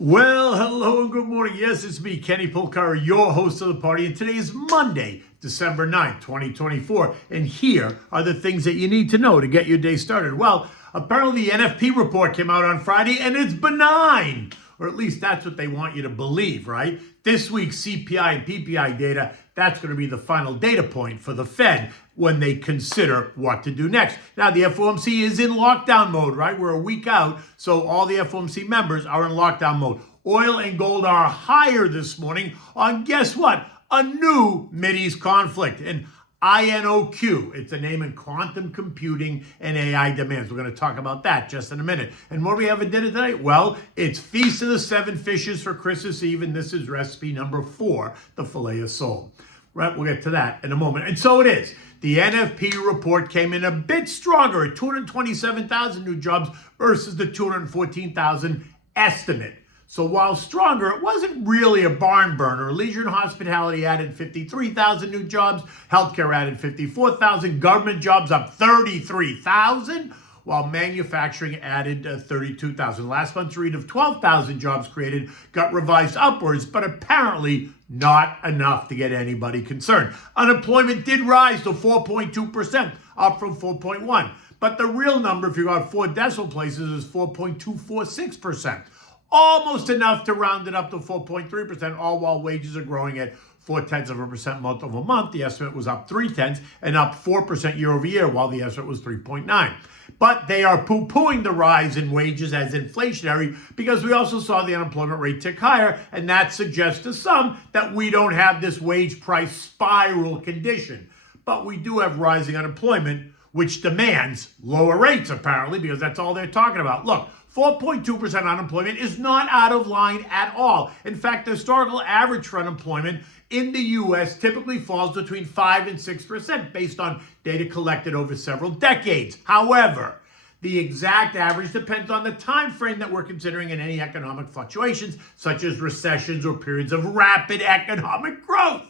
Well, hello and good morning. Yes, it's me, Kenny Polcara, your host of the party. And today is Monday, December 9th, 2024. And here are the things that you need to know to get your day started. Well, apparently the NFP report came out on Friday and it's benign. Or at least that's what they want you to believe, right? This week's CPI and PPI data, that's going to be the final data point for the Fed when they consider what to do next. Now, the FOMC is in lockdown mode, right? We're a week out, so all the FOMC members are in lockdown mode. Oil and gold are higher this morning on, guess what? A new Mideast conflict. And IonQ, it's a name in quantum computing and AI demands. We're going to talk about that just in a minute. And what do we have at dinner tonight? Well, it's Feast of the Seven Fishes for Christmas Eve, and this is recipe number 4, the filet of sole. Right, we'll get to that in a moment. And so it is. The NFP report came in a bit stronger at 227,000 new jobs versus the 214,000 estimate. So while stronger, it wasn't really a barn burner. Leisure and hospitality added 53,000 new jobs. Healthcare added 54,000. Government jobs up 33,000, while manufacturing added 32,000. Last month's read of 12,000 jobs created got revised upwards, but apparently not enough to get anybody concerned. Unemployment did rise to 4.2%, up from 4.1%. But the real number, if you got 4 decimal places, is 4.246%. Almost enough to round it up to 4.3%, all while wages are growing at 0.4% month over month. The estimate was up 0.3 and up 4% year over year, while the estimate was 3.9. But they are poo-pooing the rise in wages as inflationary because we also saw the unemployment rate tick higher, and that suggests to some that we don't have this wage price spiral condition. But we do have rising unemployment, which demands lower rates, apparently, because that's all they're talking about. Look, 4.2% unemployment is not out of line at all. In fact, the historical average for unemployment in the U.S. typically falls between 5 and 6% based on data collected over several decades. However, the exact average depends on the time frame that we're considering in any economic fluctuations, such as recessions or periods of rapid economic growth.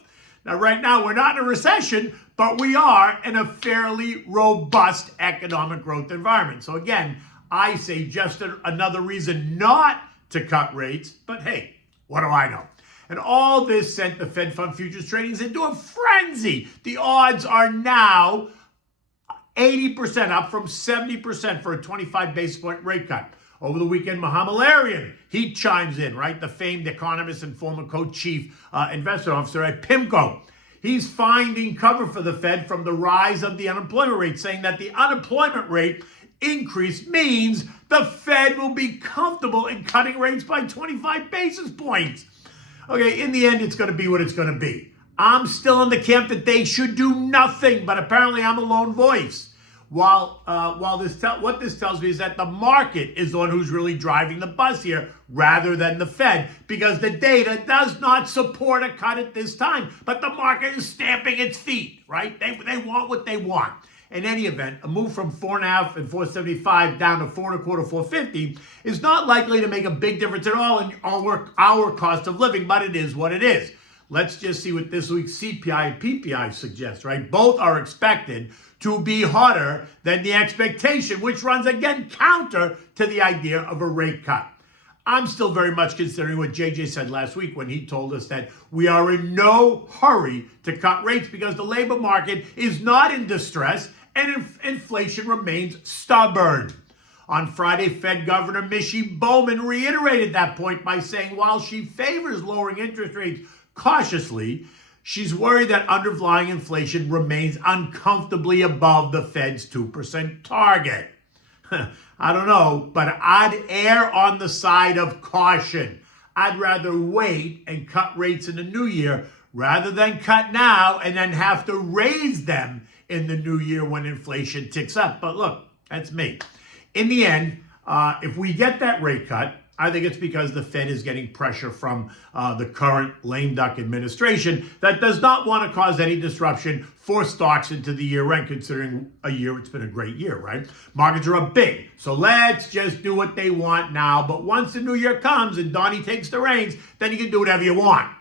Now, right now, we're not in a recession, but we are in a fairly robust economic growth environment. So again, I say just another reason not to cut rates, but hey, what do I know? And all this sent the Fed Fund futures tradings into a frenzy. The odds are now 80% up from 70% for a 25 basis point rate cut. Over the weekend, Mohamed Larian, he chimes in, right? The famed economist and former co-chief investment officer at PIMCO. He's finding cover for the Fed from the rise of the unemployment rate, saying that the unemployment rate increase means the Fed will be comfortable in cutting rates by 25 basis points. Okay, in the end, it's going to be what it's going to be. I'm still in the camp that they should do nothing, but apparently I'm a lone voice. What this tells me is that the market is the one who's really driving the bus here rather than the Fed, because the data does not support a cut at this time, but the market is stamping its feet, right? They want what they want. In any event, a move from 4.5 and 475 down to 4.25, 450 is not likely to make a big difference at all in our cost of living, but it is what it is. Let's just see what this week's CPI and PPI suggests, right? Both are expected to be hotter than the expectation, which runs again counter to the idea of a rate cut. I'm still very much considering what JJ said last week when he told us that we are in no hurry to cut rates because the labor market is not in distress and inflation remains stubborn. On Friday, Fed Governor Michelle Bowman reiterated that point by saying while she favors lowering interest rates cautiously, she's worried that underlying inflation remains uncomfortably above the Fed's 2% target. I don't know, but I'd err on the side of caution. I'd rather wait and cut rates in the new year rather than cut now and then have to raise them in the new year when inflation ticks up. But look, that's me. In the end, if we get that rate cut, I think it's because the Fed is getting pressure from the current lame duck administration that does not want to cause any disruption for stocks into the year end, considering it's been a great year, right? Markets are up big. So let's just do what they want now. But once the new year comes and Donnie takes the reins, then you can do whatever you want,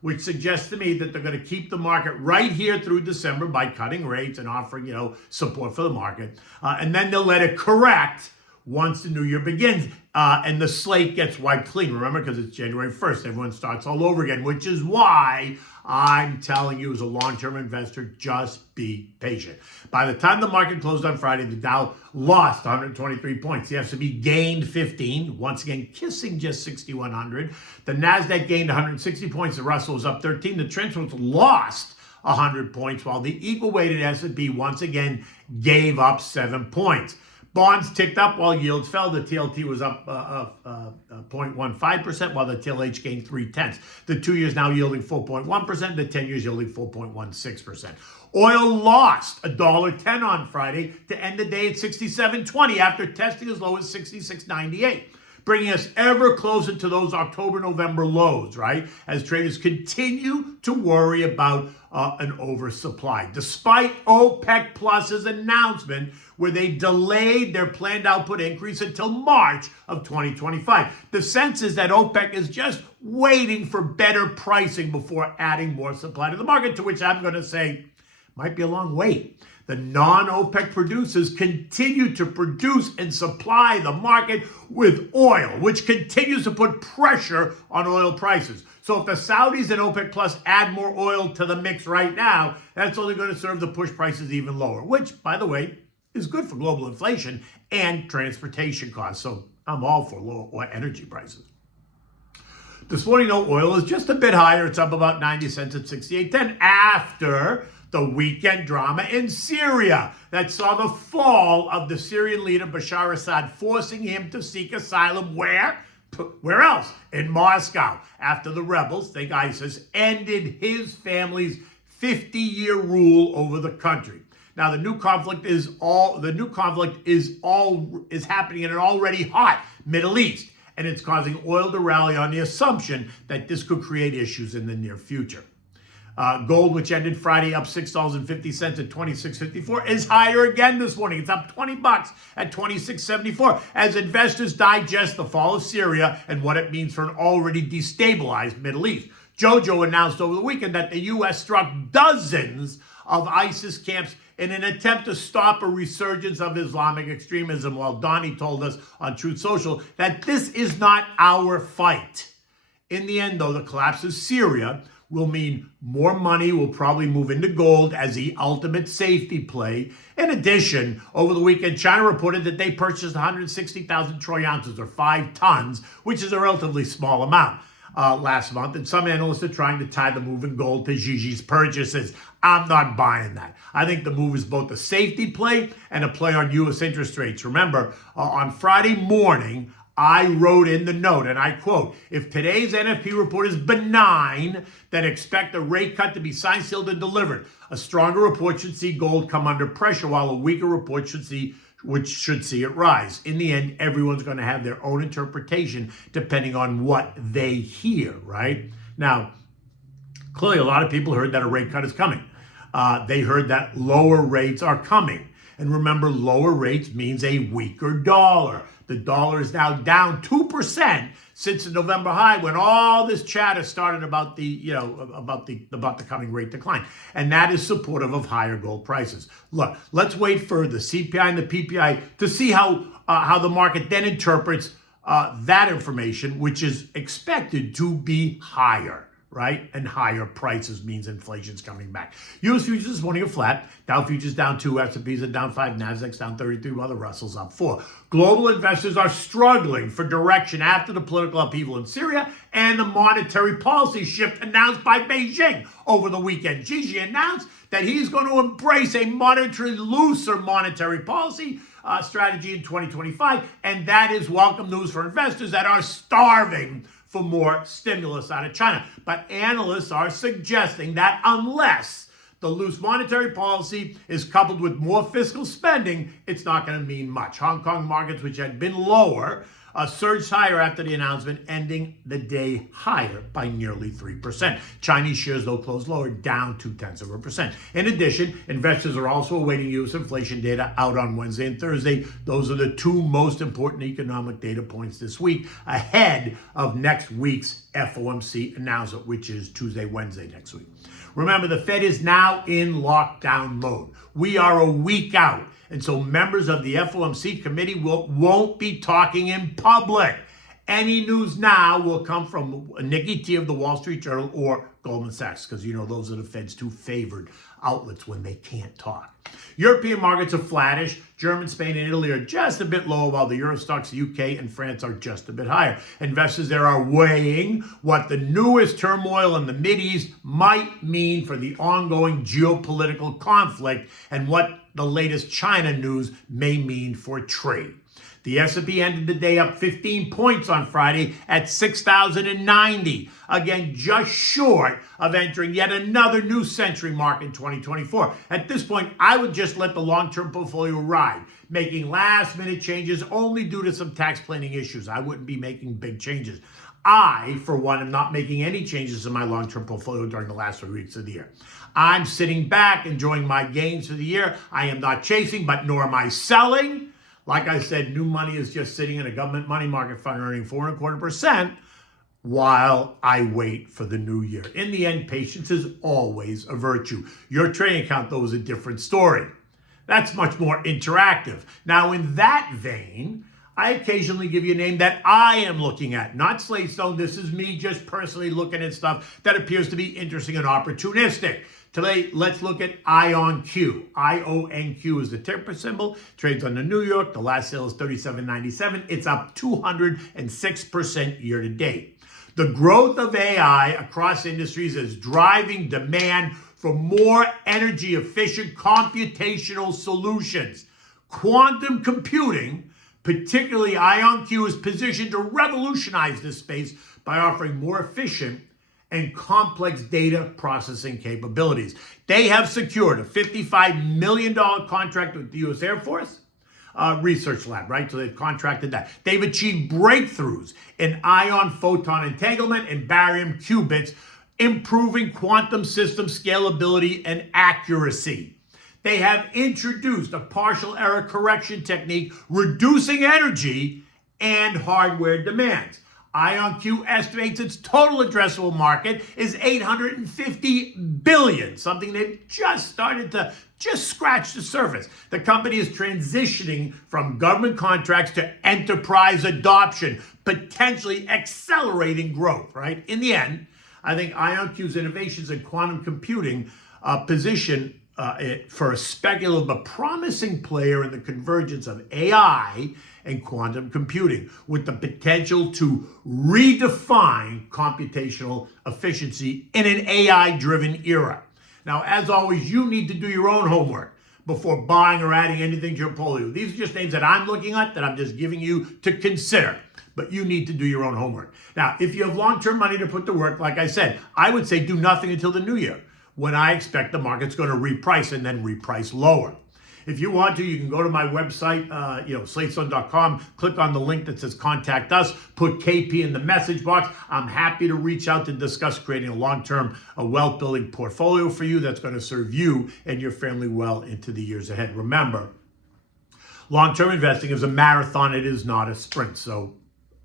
which suggests to me that they're going to keep the market right here through December by cutting rates and offering, support for the market. And then they'll let it correct once the new year begins and the slate gets wiped clean. Remember, because it's January 1st, everyone starts all over again, which is why I'm telling you as a long-term investor, just be patient. By the time the market closed on Friday, the Dow lost 123 points. The S&P gained 15, once again kissing just 6,100. The NASDAQ gained 160 points. The Russell was up 13. The Trent was lost 100 points, while the equal-weighted S&P once again gave up 7 points. Bonds ticked up while yields fell. The TLT was up 0.15%, while the TLH gained 0.3. The 2 years now yielding 4.1%. The 10 years yielding 4.16%. Oil lost $1.10 on Friday to end the day at 67.20 after testing as low as 66.98. Bringing us ever closer to those October-November lows, right? As traders continue to worry about an oversupply. Despite OPEC Plus's announcement where they delayed their planned output increase until March of 2025. The sense is that OPEC is just waiting for better pricing before adding more supply to the market, to which I'm going to say might be a long wait. The non-OPEC producers continue to produce and supply the market with oil, which continues to put pressure on oil prices. So if the Saudis and OPEC Plus add more oil to the mix right now, that's only going to serve to push prices even lower, which, by the way, is good for global inflation and transportation costs. So I'm all for lower energy prices. This morning, though, oil is just a bit higher. It's up about 90 cents at 68.10 after the weekend drama in Syria that saw the fall of the Syrian leader Bashar Assad, forcing him to seek asylum where? Where else? In Moscow, after the rebels, think ISIS, ended his family's 50-year rule over the country. Now the new conflict is happening in an already hot Middle East, and it's causing oil to rally on the assumption that this could create issues in the near future. Gold, which ended Friday up $6.50 at $26.54, is higher again this morning. It's up $20 at $26.74 as investors digest the fall of Syria and what it means for an already destabilized Middle East. Jojo announced over the weekend that the U.S. struck dozens of ISIS camps in an attempt to stop a resurgence of Islamic extremism, while Donnie told us on Truth Social that this is not our fight. In the end, though, the collapse of Syria will mean more money will probably move into gold as the ultimate safety play. In addition, over the weekend, China reported that they purchased 160,000 troy ounces, or 5 tons, which is a relatively small amount, last month. And some analysts are trying to tie the move in gold to Xi's purchases. I'm not buying that. I think the move is both a safety play and a play on U.S. interest rates. Remember, on Friday morning, I wrote in the note, and I quote, if today's NFP report is benign, then expect a rate cut to be signed, sealed, and delivered. A stronger report should see gold come under pressure, while a weaker report should see it rise. In the end, everyone's going to have their own interpretation depending on what they hear, right? Now, clearly a lot of people heard that a rate cut is coming. They heard that lower rates are coming. And remember, lower rates means a weaker dollar. The dollar is now down 2% since the November high, when all this chatter started about the coming rate decline. And that is supportive of higher gold prices. Look, let's wait for the CPI and the PPI to see how the market then interprets that information, which is expected to be higher, right? And higher prices means inflation's coming back. U.S. futures this morning are flat. Dow futures down 2, S&Ps are down 5, Nasdaq's down 33, while the Russell's up 4. Global investors are struggling for direction after the political upheaval in Syria and the monetary policy shift announced by Beijing over the weekend. Xi announced that he's going to embrace a looser monetary policy strategy in 2025, and that is welcome news for investors that are starving for more stimulus out of China. But analysts are suggesting that unless the loose monetary policy is coupled with more fiscal spending, it's not going to mean much. Hong Kong markets, which had been lower, surged higher after the announcement, ending the day higher by nearly 3%. Chinese shares, though, closed lower, down 0.2%. In addition, investors are also awaiting U.S. inflation data out on Wednesday and Thursday. Those are the two most important economic data points this week, ahead of next week's FOMC announcement, which is Tuesday, Wednesday next week. Remember, the Fed is now in lockdown mode. We are a week out, And so members of the FOMC committee won't be talking in public. Any news now will come from Nikki T of the Wall Street Journal or Goldman Sachs, because those are the Fed's two favored outlets when they can't talk. European markets are flattish. Germany, Spain, and Italy are just a bit low, while the Euro stocks, the UK, and France are just a bit higher. Investors there are weighing what the newest turmoil in the Mideast might mean for the ongoing geopolitical conflict and what the latest China news may mean for trade. The S&P ended the day up 15 points on Friday at 6,090. Again, just short of entering yet another new century mark in 2024. At this point, I would just let the long-term portfolio ride, making last-minute changes only due to some tax planning issues. I wouldn't be making big changes. I, for one, am not making any changes in my long-term portfolio during the last 3 weeks of the year. I'm sitting back, enjoying my gains for the year. I am not chasing, but nor am I selling. Like I said, new money is just sitting in a government money market fund earning 4.25% while I wait for the new year. In the end, patience is always a virtue. Your trading account, though, is a different story. That's much more interactive. Now, in that vein, I occasionally give you a name that I am looking at, not Slatestone. This is me just personally looking at stuff that appears to be interesting and opportunistic. Today, let's look at IonQ. IonQ is the ticker symbol. Trades on the New York. The last sale is $37.97. It's up 206% year to date. The growth of AI across industries is driving demand for more energy efficient computational solutions. Quantum computing, particularly IonQ, is positioned to revolutionize this space by offering more efficient and complex data processing capabilities. They have secured a $55 million contract with the U.S. Air Force Research Lab, right? So they've contracted that. They've achieved breakthroughs in ion photon entanglement and barium qubits, improving quantum system scalability and accuracy. They have introduced a partial error correction technique, reducing energy and hardware demands. IonQ estimates its total addressable market is $850 billion, something they've just started to scratch the surface. The company is transitioning from government contracts to enterprise adoption, potentially accelerating growth, right? In the end, I think IonQ's innovations in quantum computing position it for a speculative but promising player in the convergence of AI and quantum computing, with the potential to redefine computational efficiency in an AI-driven era. Now, as always, you need to do your own homework before buying or adding anything to your portfolio. These are just names that I'm looking at that I'm just giving you to consider, but you need to do your own homework. Now, if you have long-term money to put to work, like I said, I would say do nothing until the new year, when I expect the market's going to reprice and then reprice lower. If you want to, you can go to my website, slatestone.com, click on the link that says contact us, put KP in the message box. I'm happy to reach out to discuss creating a long-term wealth building portfolio for you that's going to serve you and your family well into the years ahead. Remember, long-term investing is a marathon. It is not a sprint. So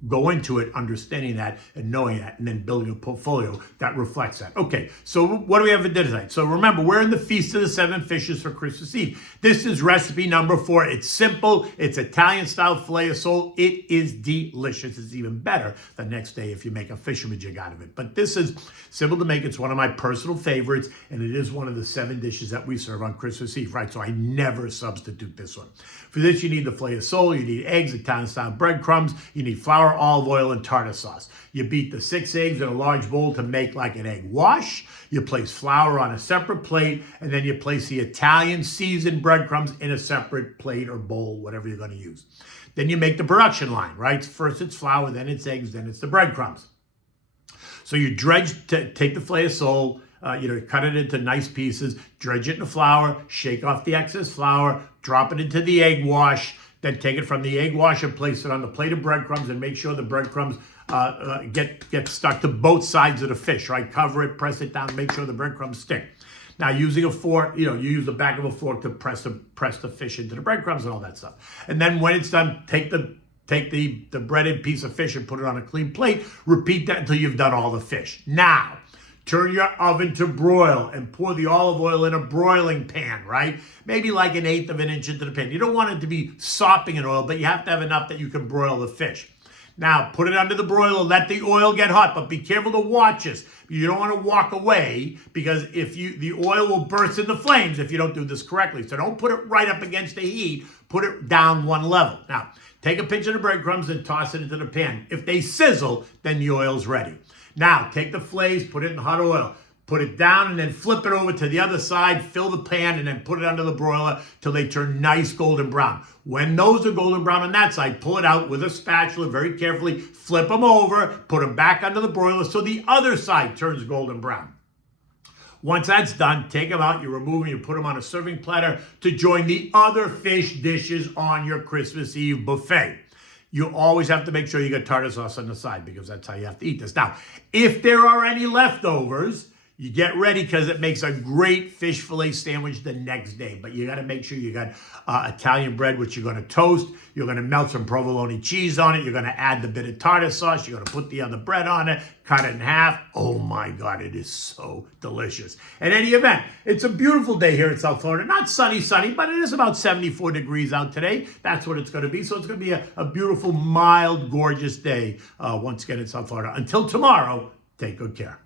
go into it understanding that and knowing that, and then building a portfolio that reflects that. Okay, so what do we have for dinner tonight? So remember, we're in the Feast of the Seven Fishes for Christmas Eve. This is recipe number 4. It's simple. It's Italian-style filet of sole. It is delicious. It's even better the next day if you make a fisherman jig out of it. But this is simple to make. It's one of my personal favorites, and it is one of the 7 dishes that we serve on Christmas Eve, right? So I never substitute this one. For this, you need the filet of sole, you need eggs, Italian-style breadcrumbs, you need flour, olive oil, and tartar sauce. You beat the 6 eggs in a large bowl to make like an egg wash. You place flour on a separate plate, and then you place the Italian seasoned breadcrumbs in a separate plate or bowl, whatever you're going to use. Then you make the production line, right? First it's flour, then it's eggs, then it's the breadcrumbs. So you take the filet of sole, cut it into nice pieces, dredge it in the flour, shake off the excess flour, drop it into the egg wash, then take it from the egg wash and place it on the plate of breadcrumbs and make sure the breadcrumbs get stuck to both sides of the fish, right? Cover it, press it down, make sure the breadcrumbs stick. Now, using a fork, you use the back of a fork to press the fish into the breadcrumbs and all that stuff. And then when it's done, take the breaded piece of fish and put it on a clean plate. Repeat that until you've done all the fish. Now, turn your oven to broil and pour the olive oil in a broiling pan, right? Maybe like 1/8 of an inch into the pan. You don't want it to be sopping in oil, but you have to have enough that you can broil the fish. Now, put it under the broiler, let the oil get hot, but be careful to watch this. You don't want to walk away because the oil will burst into flames if you don't do this correctly. So don't put it right up against the heat, put it down one level. Now, take a pinch of the breadcrumbs and toss it into the pan. If they sizzle, then the oil's ready. Now, take the fillets, put it in hot oil, put it down, and then flip it over to the other side, fill the pan, and then put it under the broiler till they turn nice golden brown. When those are golden brown on that side, pull it out with a spatula very carefully, flip them over, put them back under the broiler so the other side turns golden brown. Once that's done, take them out, you remove them, you put them on a serving platter to join the other fish dishes on your Christmas Eve buffet. You always have to make sure you get tartar sauce on the side because that's how you have to eat this. Now, if there are any leftovers, you get ready because it makes a great fish fillet sandwich the next day. But you got to make sure you got Italian bread, which you're going to toast. You're going to melt some provolone cheese on it. You're going to add the bit of tartar sauce. You're going to put the other bread on it, cut it in half. Oh my God, it is so delicious. In any event, it's a beautiful day here in South Florida. Not sunny, but it is about 74 degrees out today. That's what it's going to be. So it's going to be a beautiful, mild, gorgeous day once again in South Florida. Until tomorrow, take good care.